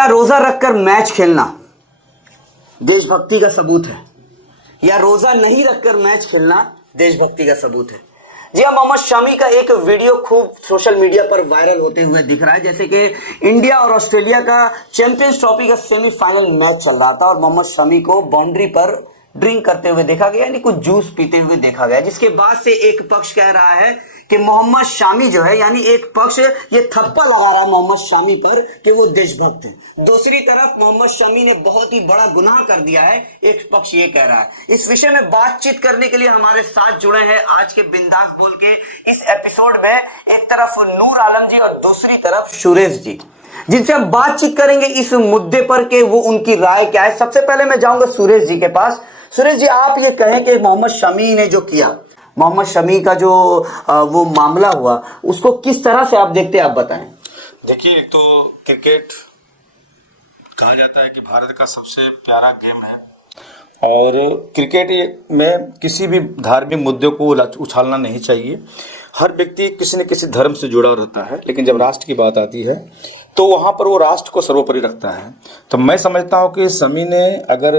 क्या रोजा रखकर मैच खेलना देशभक्ति का सबूत है, या रोजा नहीं रखकर मैच खेलना देशभक्ति का सबूत है? जी हाँ, मोहम्मद शमी का एक वीडियो खूब सोशल मीडिया पर वायरल होते हुए दिख रहा है, जैसे कि इंडिया और ऑस्ट्रेलिया का चैंपियंस ट्रॉफी का सेमीफाइनल मैच चल रहा था और मोहम्मद शमी को बाउंड्री पर ड्रिंक करते हुए देखा गया, यानी कुछ जूस पीते हुए देखा गया, जिसके बाद से एक पक्ष कह रहा है कि मोहम्मद शमी जो है, यानी एक पक्ष ये थप्पा लगा रहा है मोहम्मद शमी पर कि वो देशभक्त है। दूसरी तरफ मोहम्मद शमी ने बहुत ही बड़ा गुनाह कर दिया है, एक पक्ष ये कह रहा है। इस विषय में बातचीत करने के लिए हमारे साथ जुड़े हैं आज के बिंदास बोल के इस एपिसोड में एक तरफ नूर आलम जी और दूसरी तरफ सुरेश जी, जिनसे हम बातचीत करेंगे इस मुद्दे पर कि वो उनकी राय क्या है। सबसे पहले मैं जाऊंगा सुरेश जी के पास। सुरेश जी, आप ये कहें कि मोहम्मद शमी ने जो किया, मोहम्मद शमी का जो वो मामला हुआ, उसको किस तरह से आप देखते हैं, आप बताएं। देखिए, एक तो क्रिकेट कहा जाता है कि भारत का सबसे प्यारा गेम है और क्रिकेट में किसी भी धार्मिक मुद्दे को उछालना नहीं चाहिए। हर व्यक्ति किसी न किसी धर्म से जुड़ा रहता है, लेकिन जब राष्ट्र की बात आती है तो वहां पर वो राष्ट्र को सर्वोपरि रखता है। तो मैं समझता हूं कि शमी ने अगर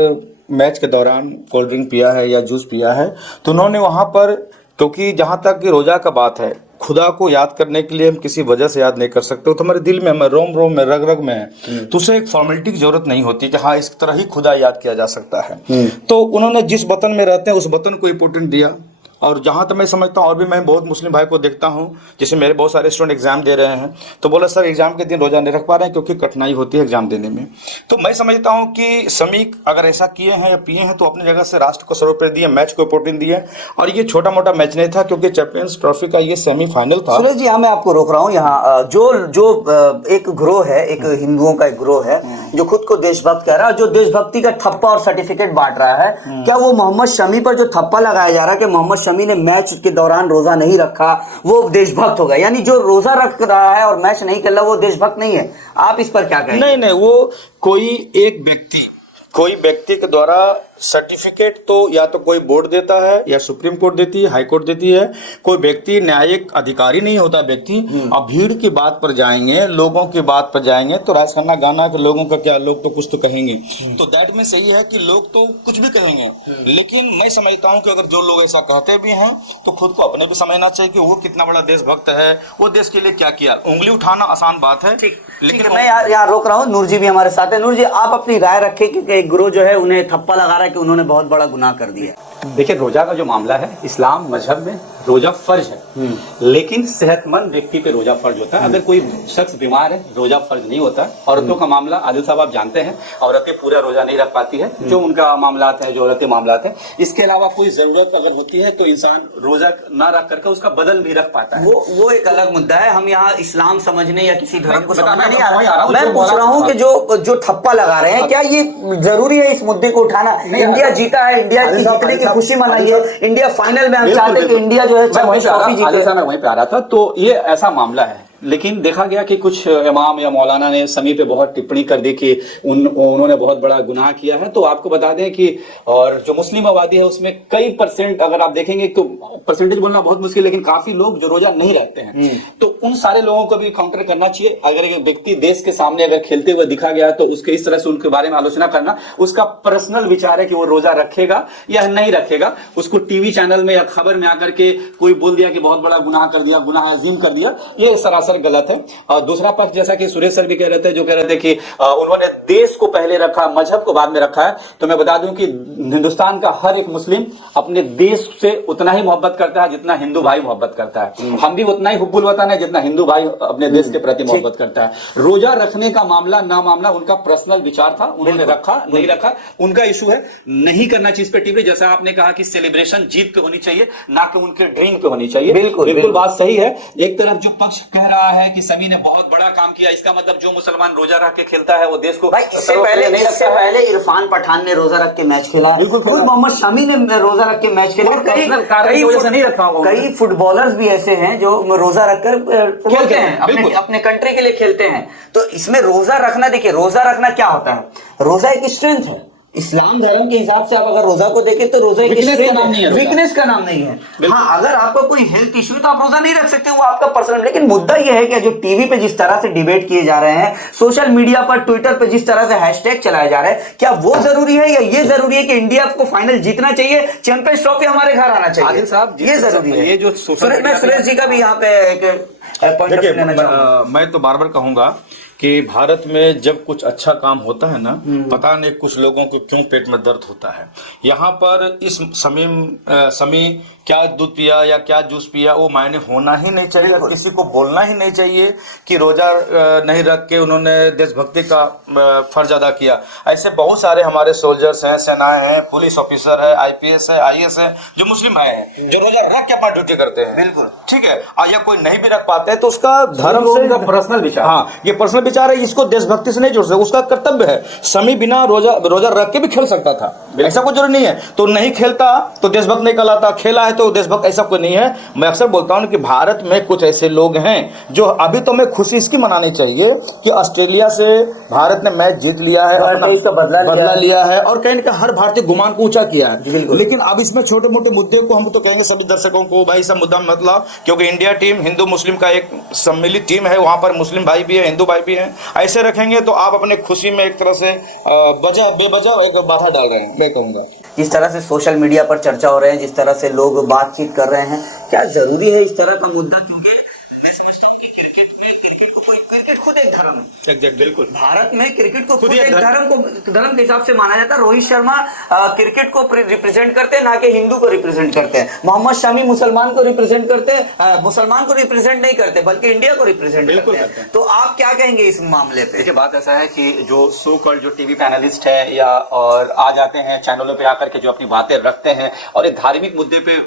मैच के दौरान कोल्ड ड्रिंक पिया है या जूस पिया है तो उन्होंने वहां पर, क्योंकि जहां तक कि रोजा का बात है, खुदा को याद करने के लिए हम किसी वजह से याद नहीं कर सकते, तो हमारे दिल में, हमारे रोम रोम में, रग रग में है, तो उसे एक फॉर्मेलिटी की जरूरत नहीं होती कि हाँ इस तरह ही खुदा याद किया जा सकता है। तो उन्होंने जिस वतन में रहते हैं उस वतन को इम्पोर्टेंट दिया। और जहाँ तक मैं समझता हूँ, और भी मैं बहुत मुस्लिम भाई को देखता हूँ, जैसे मेरे बहुत सारे स्टूडेंट एग्जाम दे रहे हैं तो बोला सर एग्जाम के दिन रोजा नहीं रख पा रहे हैं क्योंकि कठिनाई होती है एग्जाम देने में। तो मैं समझता हूँ कि शमी अगर ऐसा किए हैं या पिए हैं तो अपनी जगह से राष्ट्र को सर्वोपरि दिए, मैच को इम्पोर्टेंस दिए। और ये छोटा मोटा मैच नहीं था क्योंकि चैंपियंस ट्रॉफी का ये सेमीफाइनल था। सुरेश जी, मैं आपको रोक रहा हूँ यहाँ। जो एक ग्रोह है, एक हिंदुओं का एक ग्रोह है जो खुद को देशभक्त कह रहा है, जो देशभक्ति का ठप्पा और सर्टिफिकेट बांट रहा है, क्या वो मोहम्मद शमी पर जो ठप्पा लगाया जा रहा है कि मोहम्मद शमी ने मैच के दौरान रोजा नहीं रखा वो देशभक्त होगा, यानी जो रोजा रख रहा है और मैच नहीं कर रहा वो देशभक्त नहीं है? आप इस पर क्या कहेंगे? नहीं, वो कोई व्यक्ति के द्वारा सर्टिफिकेट तो या तो कोई बोर्ड देता है या सुप्रीम कोर्ट देती है, हाई कोर्ट देती है। कोई व्यक्ति न्यायिक अधिकारी नहीं होता व्यक्ति। अब भीड़ की बात पर जाएंगे, लोगों की बात पर जाएंगे तो राजखाना गाना के लोगों का क्या, लोग तो कुछ तो कहेंगे। तो दैट में सही है कि लोग तो कुछ भी कहेंगे, लेकिन मैं समझता हूँ कि अगर जो लोग ऐसा कहते भी हैं तो खुद को अपने भी समझना चाहिए कि वो कितना बड़ा देशभक्त है, वो देश के लिए क्या किया। उंगली उठाना आसान बात है, लेकिन मैं यहाँ रोक रहा हूँ। नूर जी भी हमारे साथ है। नूर जी, आप अपनी राय रखें कि एक गुरु जो है उन्हें थप्पा लगा रहा है कि उन्होंने बहुत बड़ा गुनाह कर दिया। देखिए, रोजा का जो मामला है, इस्लाम मजहब में रोजा फर्ज है, लेकिन सेहतमंद व्यक्ति पे रोजा फर्ज होता है। अगर कोई शख्स बीमार है रोजा फर्ज नहीं होता। औरतों का मामला आदिल साहब आप जानते हैं, औरतें पूरा रोजा नहीं रख पाती है, जो उनका मामलात है, जो औरतें मामलात है। इसके अलावा कोई जरूरत अगर होती है तो इंसान रोजा ना रख करके उसका बदल भी रख पाता है। वो एक अलग मुद्दा है। हम यहाँ इस्लाम समझने या किसी धर्म को समझने नहीं आ रहा। मैं पूछ रहा हूँ कि जो ठप्पा लगा रहे हैं, क्या ये जरूरी है इस मुद्दे को उठाना? इंडिया जीता है, इंडिया की जीतने की खुशी मनाइए, इंडिया फाइनल में हम चाहते हैं कि इंडिया जो है चैंपियंस ट्रॉफी जीते। मैं वहीं पे आ रहा था। तो ये ऐसा मामला है, लेकिन देखा गया कि कुछ इमाम या मौलाना ने शमी पे बहुत टिप्पणी कर दी कि उन्होंने बहुत बड़ा गुनाह किया है। तो आपको बता दें कि और जो मुस्लिम आबादी है उसमें कई परसेंट अगर आप देखेंगे तो परसेंटेज बोलना बहुत मुश्किल, लेकिन काफी लोग जो रोजा नहीं रखते हैं। तो उन सारे लोगों को भी काउंटर करना चाहिए। अगर एक व्यक्ति देश के सामने अगर खेलते हुए दिखा गया तो उसके इस तरह से उनके बारे में आलोचना करना, उसका पर्सनल विचार है कि वो रोजा रखेगा या नहीं रखेगा। उसको टीवी चैनल में या खबर में आकर के कोई बोल दिया कि बहुत बड़ा गुनाह कर दिया, गुनाह अजीम कर दिया, ये सरासर गलत है। और दूसरा पक्ष, जैसा कि सुरेश सर भी कह रहे थे, जो कह रहे थे कि उन्होंने देश को पहले रखा, मजहब को बाद में रखा है, तो मैं बता दूं कि हिंदुस्तान का हर एक मुस्लिम अपने देश से उतना ही मोहब्बत करता है जितना हिंदू भाई मोहब्बत करता है। हम भी उतना ही हुब्बुल वतन है जितना हिंदू भाई अपने देश के प्रति मोहब्बत करता है। रोजा रखने का मामला ना मामला उनका पर्सनल विचार था, उन्होंने रखा नहीं रखा उनका इशू है। नहीं करना चाहिए इस पे टिप्पणी। जैसा आपने कहा कि सेलिब्रेशन जीत पे होनी चाहिए, ना कि उनके ड्रीम पे होनी चाहिए। बिल्कुल बात सही है। एक तरफ जो पक्ष कह रहा है कि शमी ने बहुत बड़ा काम किया, इसका मतलब जो मुसलमान रोजा रख के खेलता है वो देश को भाई, इससे पहले इरफान पठान ने रोजा रख के मैच खेला, बिल्कुल खुद मोहम्मद शमी ने रोजा रख के मैच खेला। कई फुटबॉलर्स भी ऐसे हैं जो रोजा रखकर खेलते हैं, अपने कंट्री के लिए खेलते हैं। तो इसमें रोजा रखना, देखिए रोजा रखना क्या होता है? रोजा एक स्ट्रेंथ है, इस्लाम धर्म के हिसाब से आप अगर रोजा को देखें तो रोजा एक Weakness का नाम नहीं है रोजा। वीकनेस का नाम नहीं है। हाँ, अगर आपका कोई हेल्थ इश्यू है तो आप रोजा नहीं रख सकते, वो आपका पर्सनल। लेकिन मुद्दा यह है कि जो टीवी पे जिस तरह से डिबेट किए जा रहे हैं, सोशल मीडिया पर ट्विटर पे जिस तरह से हैशटैग चलाए जा रहे हैं, क्या वो जरूरी है या ये जरूरी है कि इंडिया को फाइनल जीतना चाहिए, चैंपियंस ट्रॉफी हमारे घर आना चाहिए? आदिल साहब, ये जरूरी है। ये जो सोशल मैं सुरेश जी का भी यहाँ पे एक पॉइंट ऑफ देखिए, लेना चाहूंगा। मैं तो बार बार कहूंगा कि भारत में जब कुछ अच्छा काम होता है ना, पता नहीं कुछ लोगों को क्यों पेट में दर्द होता है। यहाँ पर इस समी क्या दूध पिया या क्या जूस पिया वो मायने होना ही नहीं चाहिए, और किसी को बोलना ही नहीं चाहिए कि रोजा नहीं रख के उन्होंने देशभक्ति का फर्ज अदा किया। ऐसे बहुत सारे हमारे सोल्जर्स हैं, सेनाएं हैं, पुलिस ऑफिसर है, IPS है, IAS है, जो मुस्लिम भाई हैं, जो रोजा रख के अपना ड्यूटी करते हैं। बिल्कुल ठीक है। या कोई नहीं भी रख पाते तो उसका धर्म से पर्सनल विचार, हाँ, ये पर्सनल विचार है, इसको देशभक्ति से नहीं जोड़ सकते, उसका कर्तव्य है। समी बिना रोजा रख के भी खेल सकता था, ऐसा कोई जरूरी नहीं है। तो नहीं खेलता तो देशभक्त नहीं कहलाता, खेला है तो देशभक्त, ऐसा कोई नहीं है। मैं अक्सर बोलता हूं कि भारत में कुछ ऐसे लोग हैं जो अभी तो मैं खुशी इसकी मनानी चाहिए कि ऑस्ट्रेलिया से भारत ने मैच जीत लिया है, अपना इसका बदला लिया है, और कहीं ना कहीं हर भारतीय गुमान को ऊंचा किया है। लेकिन अब इसमें छोटे मोटे मुद्दे को हम तो कहेंगे सभी दर्शकों को, भाई सब मुद्दा मत लाओ, क्योंकि इंडिया टीम हिंदू मुस्लिम का एक सम्मिलित टीम है, वहां पर मुस्लिम भाई भी है, हिंदू भाई भी है। ऐसे रखेंगे तो आप अपने खुशी में एक तरह से बेवजह एक बाधा डाल रहे हैं, मैं कहूंगा। जिस तरह से सोशल मीडिया पर चर्चा हो रहे हैं, जिस तरह से लोग बातचीत कर रहे हैं, क्या जरूरी है इस तरह का मुद्दा? क्योंकि मैं समझता हूँ कि क्रिकेट खुद एक धर्म है। एग्जैक्ट, बिल्कुल। भारत में क्रिकेट को खुद एक धर्म के हिसाब से माना जाता है। रोहित शर्मा क्रिकेट को रिप्रेजेंट करते हैं, ना कि हिंदू को रिप्रेजेंट करते हैं। मोहम्मद शमी मुसलमान को रिप्रेजेंट करते हैं, मुसलमान को रिप्रेजेंट नहीं करते बल्कि इंडिया को रिप्रेजेंट करते हैं। तो आप क्या कहेंगे इस मामले पे? देखिए, बात ऐसा है कि जो सो कॉल्ड जो टीवी पैनलिस्ट है या और आ जाते हैं चैनलों पे आकर के जो अपनी बातें रखते हैं और एक धार्मिक मुद्दे पे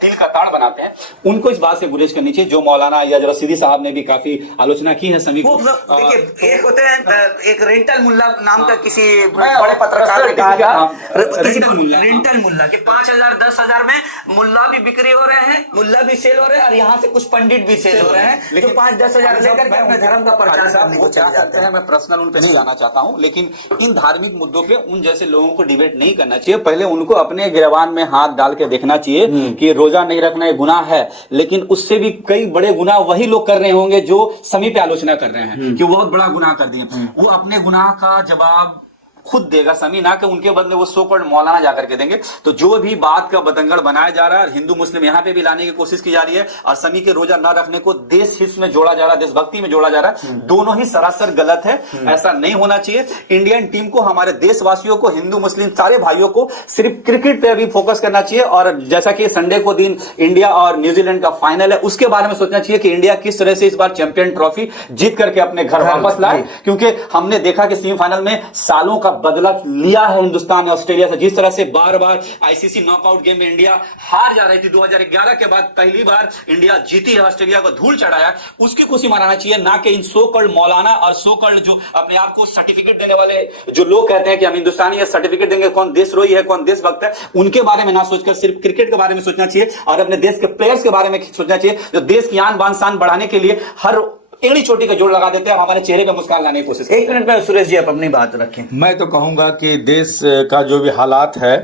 दिल का ताड़ बनाते हैं, उनको इस बात से गुरेज करनी चाहिए। जो मौलाना या रशीदी साहब ने भी काफी आलोचना की है समी को। देखिए, एक होते हैं एक रेंटल मुल्ला नाम का किसी बड़े पत्रकार ने कहा, रेंटल मुल्ला के 5,000 10,000 में मुल्ला भी बिक्री हो रहे हैं, मुल्ला भी सेल हो रहे हैं, और यहाँ से कुछ पंडित भी सेल हो रहे हैं, लेकिन 5-10,000 लेकर के अपने धर्म का प्रचार करने को चले जाते हैं। मैं पर्सनल उन पे नहीं जाना चाहता हूँ, लेकिन इन धार्मिक मुद्दों पे उन जैसे लोगों को डिबेट नहीं करना चाहिए। पहले उनको अपने गिरबान में हाथ डाल के देखना चाहिए कि रोजा नहीं रखना ये गुनाह है, लेकिन उससे भी कई बड़े गुनाह वही लोग कर रहे होंगे जो समी पे आलोचना कर रहे हैं कि वो बहुत बड़ा गुनाह कर दिए। वो अपने गुनाह का जवाब खुद देगा समी, ना कि उनके बदले वो सो कॉल्ड मौलाना जाकर के देंगे। तो जो भी बात का बतंगड़ बनाया जा रहा है और हिंदू मुस्लिम यहाँ पे भी लाने की कोशिश की जा रही है, और समी के रोजा ना रखने को देश हित में जोड़ा जा रहा है, देशभक्ति में जोड़ा जा रहा है, दोनों ही सरासर गलत है। ऐसा नहीं होना चाहिए। इंडियन टीम को, हमारे देशवासियों को, हिंदू मुस्लिम सारे भाइयों को सिर्फ क्रिकेट पे अभी फोकस करना चाहिए। और जैसा कि संडे को दिन इंडिया और न्यूजीलैंड का फाइनल है, उसके बारे में सोचना चाहिए कि इंडिया किस तरह से इस बार चैंपियन ट्रॉफी जीत करके अपने घर वापस लाए, क्योंकि हमने देखा कि सेमीफाइनल में सालों का बदला लिया है हिंदुस्तान ने ऑस्ट्रेलिया से। जिस तरह से बार बार आईसीसी नॉकआउट गेम में इंडिया हार जा रही थी, 2011 के बाद पहली बार इंडिया जीती है, ऑस्ट्रेलिया को धूल चढ़ाया, उसकी खुशी मनाना चाहिए, ना कि इन सो कॉल्ड मौलाना और सो कॉल्ड जो अपने आप को सर्टिफिकेट देने वाले जो लोग कहते हैं कि हम हिंदुस्तानी है, सर्टिफिकेट देंगे, कौन देशद्रोही है, कौन देशभक्त है, उनके बारे में ना सोचकर सिर्फ क्रिकेट के बारे में सोचना चाहिए और अपने देश के प्लेयर्स के बारे में सोचना चाहिए, जो देश की आन बान शान बढ़ाने के लिए हर एड़ी चोटी का जोड़ लगा देते हैं और हमारे चेहरे पे मुस्कान लाने की कोशिश करते हैं। 1 मिनट में सुरेश जी आप अपनी बात रखें। मैं तो कहूंगा कि देश का जो भी हालात है,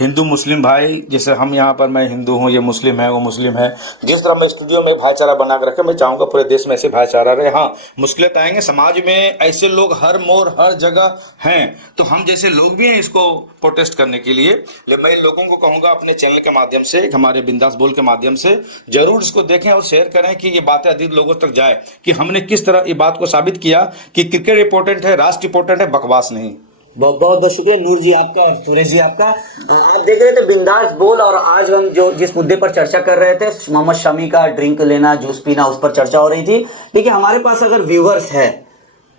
हिंदू मुस्लिम भाई, जैसे हम यहाँ पर, मैं हिंदू हूँ, ये मुस्लिम है, वो मुस्लिम है, जिस तरह मैं स्टूडियो में भाईचारा बना कर रखे, मैं चाहूंगा पूरे देश में ऐसे भाईचारा रहे। हाँ, मुश्किलें आएंगे, समाज में ऐसे लोग हर मोड़ हर जगह हैं, तो हम जैसे लोग भी हैं इसको प्रोटेस्ट करने के लिए। लेकिन मैं लोगों को कहूंगा अपने चैनल के माध्यम से, हमारे बिंदास बोल के माध्यम से जरूर इसको देखें और शेयर करें कि ये बातें अधिक लोगों तक जाए कि हमने किस तरह बात को साबित किया कि क्रिकेट इंपॉर्टेंट है, राष्ट्र इंपॉर्टेंट है, बकवास नहीं। बहुत बहुत शुक्रिया नूर जी आपका और सुरेश जी आपका। आप देख रहे थे बिंदास बोल, और आज हम जो जिस मुद्दे पर चर्चा कर रहे थे, मोहम्मद शमी का ड्रिंक लेना, जूस पीना, उस पर चर्चा हो रही थी। देखिए, हमारे पास अगर व्यूवर्स है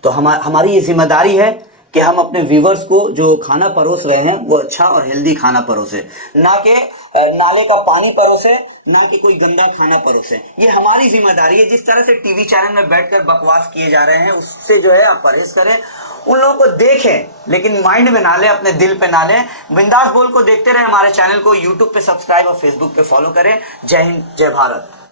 तो हमारी ये जिम्मेदारी है कि हम अपने व्यूवर्स को जो खाना परोस रहे हैं वो अच्छा और हेल्दी खाना परोसे, ना कि नाले का पानी परोसे, ना कि कोई गंदा खाना परोसे। ये हमारी जिम्मेदारी है। जिस तरह से टीवी चैनल में बैठकर बकवास किए जा रहे हैं, उससे जो है आप परहेज करें। उन लोगों को देखें लेकिन माइंड में ना लें, अपने दिल पे ना लें। बिंदास बोल को देखते रहे, हमारे चैनल को यूट्यूब पे सब्सक्राइब और फेसबुक पे फॉलो करें। जय हिंद, जय भारत।